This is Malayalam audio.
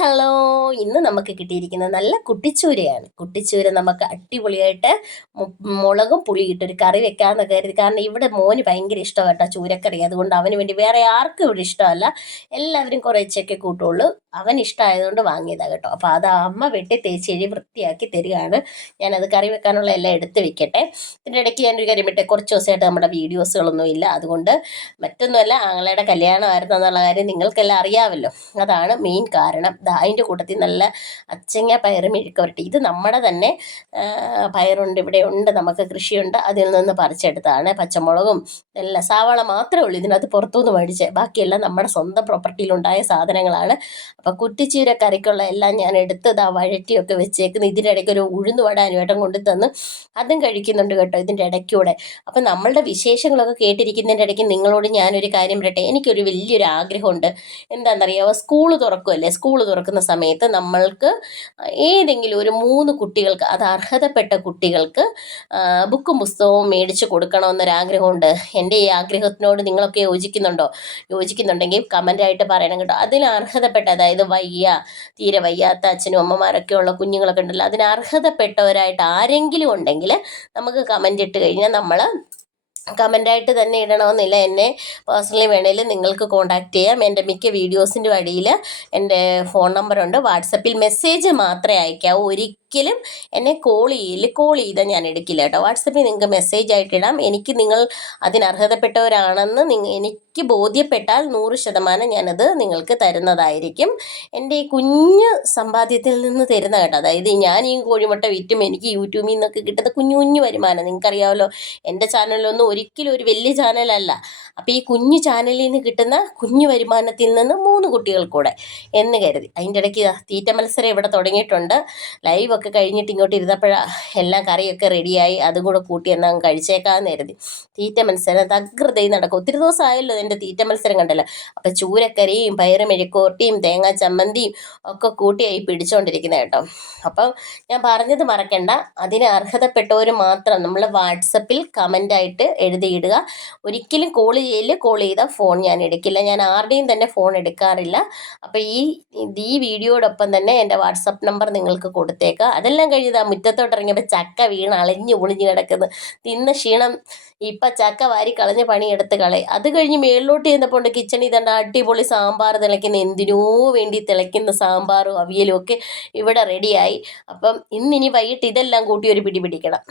ഹലോ. ഇന്ന് നമുക്ക് കിട്ടിയിരിക്കുന്നത് നല്ല കുട്ടിച്ചൂരയാണ്. കുട്ടിച്ചൂര നമുക്ക് അടിപൊളിയായിട്ട് മുളകും പുളിയിട്ടൊരു കറി വെക്കാമെന്ന് കരുതി. കാരണം ഇവിടെ മോന് ഭയങ്കര ഇഷ്ടമാണ് കേട്ടോ ചൂരക്കറി. അതുകൊണ്ട് അവന് വേണ്ടി, വേറെ ആർക്കും ഇവിടെ ഇഷ്ടമല്ല, എല്ലാവരും കുറേശ്ശൊക്കെ കൂട്ടുള്ളൂ. അവൻ ഇഷ്ടമായതുകൊണ്ട് വാങ്ങിയതാണ് കേട്ടോ. അപ്പോൾ അത് അമ്മ വെട്ടി തേച്ചെഴി വൃത്തിയാക്കി തരികയാണ്. ഞാനത് കറി വെക്കാനുള്ള എല്ലാം എടുത്ത് വെക്കട്ടെ. ഇതിൻ്റെ ഇടയ്ക്ക് ഞാനൊരു കാര്യം വിട്ടെ, കുറച്ച് ദിവസമായിട്ട് നമ്മുടെ വീഡിയോസുകളൊന്നും ഇല്ല. അതുകൊണ്ട് മറ്റൊന്നുമല്ല, ആങ്ങളുടെ കല്യാണമായിരുന്നു എന്നുള്ള കാര്യം നിങ്ങൾക്കെല്ലാം അറിയാമല്ലോ. അതാണ് മെയിൻ കാരണം. അതിൻ്റെ കൂട്ടത്തിൽ നല്ല അച്ചങ്ങ പയറ് മെഴുക്ക് വരട്ടി. ഇത് നമ്മുടെ തന്നെ പയറുണ്ട്, ഇവിടെ ഉണ്ട്, നമുക്ക് കൃഷിയുണ്ട്, അതിൽ നിന്ന് പറിച്ചെടുത്താണ്. പച്ചമുളകും എല്ലാം, സവാള മാത്രമേ ഉള്ളൂ ഇതിനകത്ത് പുറത്തുനിന്ന് മേടിച്ചത്, ബാക്കിയെല്ലാം നമ്മുടെ സ്വന്തം പ്രോപ്പർട്ടിയിലുണ്ടായ സാധനങ്ങളാണ്. അപ്പോൾ കുറ്റിച്ചീര കറിക്കുള്ള എല്ലാം ഞാൻ എടുത്ത് വഴറ്റിയൊക്കെ വെച്ചേക്കുന്നു. ഇതിൻ്റെ ഇടയ്ക്ക് ഒരു ഉഴുന്ന് വട അനുവേട്ടം കൊണ്ടു തന്ന് അതും കഴിക്കുന്നുണ്ട് കേട്ടോ ഇതിൻ്റെ ഇടയ്ക്കൂടെ. അപ്പം നമ്മളുടെ വിശേഷങ്ങളൊക്കെ കേട്ടിരിക്കുന്നതിൻ്റെ ഇടയ്ക്ക് നിങ്ങളോട് ഞാനൊരു കാര്യം പറയട്ടെ. എനിക്കൊരു വലിയൊരു ആഗ്രഹമുണ്ട്. എന്താണെന്നറിയാമോ? സ്കൂൾ തുറക്കുമല്ലേ. സ്കൂൾ തുറക്കുന്ന സമയത്ത് നമ്മൾക്ക് ഏതെങ്കിലും ഒരു 3 കുട്ടികൾക്ക്, അത് അർഹതപ്പെട്ട കുട്ടികൾക്ക് ബുക്കും പുസ്തകവും മേടിച്ച് കൊടുക്കണമെന്നൊരാഗ്രഹമുണ്ട്. എൻ്റെ ഈ ആഗ്രഹത്തിനോട് നിങ്ങളൊക്കെ യോജിക്കുന്നുണ്ടെങ്കിൽ കമൻ്റായിട്ട് പറയണം കേട്ടോ. അതിന് അർഹതപ്പെട്ട, അതായത് തീരെ വയ്യാത്ത അച്ഛനും അമ്മമാരൊക്കെ ഉള്ള കുഞ്ഞുങ്ങളൊക്കെ ഉണ്ടല്ലോ, അതിന് അർഹതപ്പെട്ടവരായിട്ട് ആരെങ്കിലും ഉണ്ടെങ്കിൽ നമുക്ക് കമൻ്റ് ഇട്ട് കഴിഞ്ഞാൽ നമ്മൾ കമൻ്റായിട്ട് തന്നെ ഇടണമെന്നില്ല, എന്നെ പേഴ്സണലി വേണേലും നിങ്ങൾക്ക് കോൺടാക്റ്റ് ചെയ്യാം. എൻ്റെ മിക്ക വീഡിയോസിൻ്റെ അടിയിൽ എൻ്റെ ഫോൺ നമ്പറുണ്ട്. വാട്സപ്പിൽ മെസ്സേജ് മാത്രമേ അയക്കാവൂ. ഒരിക്കലും എന്നെ കോൾ ചെയ്താൽ ഞാൻ എടുക്കില്ല കേട്ടോ. വാട്സപ്പിൽ നിങ്ങൾക്ക് മെസ്സേജ് ആയിട്ട് ഇടാം. എനിക്ക് നിങ്ങൾ അതിനർഹതപ്പെട്ടവരാണെന്ന് എനിക്ക് ബോധ്യപ്പെട്ടാൽ 100% ഞാനത് നിങ്ങൾക്ക് തരുന്നതായിരിക്കും. എൻ്റെ ഈ കുഞ്ഞ് സമ്പാദ്യത്തിൽ നിന്ന് തരുന്ന കേട്ടോ. അതായത് ഞാൻ ഈ കോഴിമുട്ട വിറ്റും എനിക്ക് യൂട്യൂബിൽ നിന്നൊക്കെ കിട്ടുന്ന കുഞ്ഞു കുഞ്ഞു വരുമാനം, നിങ്ങൾക്കറിയാമല്ലോ. എൻ്റെ ചാനലൊന്നും ഒരിക്കലും ഒരു വലിയ ചാനലല്ല. അപ്പോൾ ഈ കുഞ്ഞു ചാനലിൽ നിന്ന് കിട്ടുന്ന കുഞ്ഞു വരുമാനത്തിൽ നിന്ന് 3 കുട്ടികൾ കൂടെ എന്ന് കരുതി. അതിൻ്റെ ഇടയ്ക്ക് തീറ്റ മത്സരം ഇവിടെ തുടങ്ങിയിട്ടുണ്ട്. ലൈവൊക്കെ കഴിഞ്ഞിട്ട് ഇങ്ങോട്ട് ഇരുന്നപ്പോഴാണ് എല്ലാം കറിയൊക്കെ റെഡിയായി. അതും കൂടെ കൂട്ടി എന്നാൽ കഴിച്ചേക്കാമെന്ന് കരുതി. തീറ്റ മത്സരം തകൃതയിൽ നടക്കും. ഒത്തിരി ദിവസമായല്ലോ എൻ്റെ തീറ്റ മത്സരം കണ്ടല്ലോ. അപ്പോൾ ചൂരക്കറിയും പയറ് മെഴുക്കോട്ടിയും തേങ്ങാ ചമ്മന്തിയും ഒക്കെ കൂട്ടിയായി പിടിച്ചുകൊണ്ടിരിക്കുന്നത് കേട്ടോ. അപ്പം ഞാൻ പറഞ്ഞത് മറക്കണ്ട, അതിന് അർഹതപ്പെട്ടവർ മാത്രം നമ്മൾ വാട്സപ്പിൽ കമൻ്റായിട്ട് എഴുതിയിടുക. ഒരിക്കലും കോൾ ചെയ്താൽ ഫോൺ ഞാൻ എടുക്കില്ല. ഞാൻ ആരുടെയും തന്നെ ഫോൺ എടുക്കാറില്ല. അപ്പോൾ ഈ വീഡിയോടൊപ്പം തന്നെ എൻ്റെ വാട്സപ്പ് നമ്പർ നിങ്ങൾക്ക് കൊടുത്തേക്കുക. അതെല്ലാം കഴിഞ്ഞതാ മുറ്റത്തോട്ട് ഇറങ്ങിയപ്പോൾ ചക്ക വീണ് അളിഞ്ഞു പൊളിഞ്ഞ് കിടക്കുന്നു. തിന്ന ക്ഷീണം ഇപ്പം ചക്ക വാരി കളഞ്ഞ് പണിയെടുത്ത് കളയും. അത് കഴിഞ്ഞ് മേളിലോട്ട് ചെന്നപ്പോൾ കിച്ചണിൽ ഇതണ്ട അടിപൊളി സാമ്പാർ തിളയ്ക്കുന്ന, എന്തിനോ വേണ്ടി തിളയ്ക്കുന്ന സാമ്പാറും അവിയലും ഒക്കെ ഇവിടെ റെഡിയായി. അപ്പം ഇന്നിനി വൈകിട്ട് ഇതെല്ലാം കൂട്ടി ഒരു പിടി പിടിക്കണം.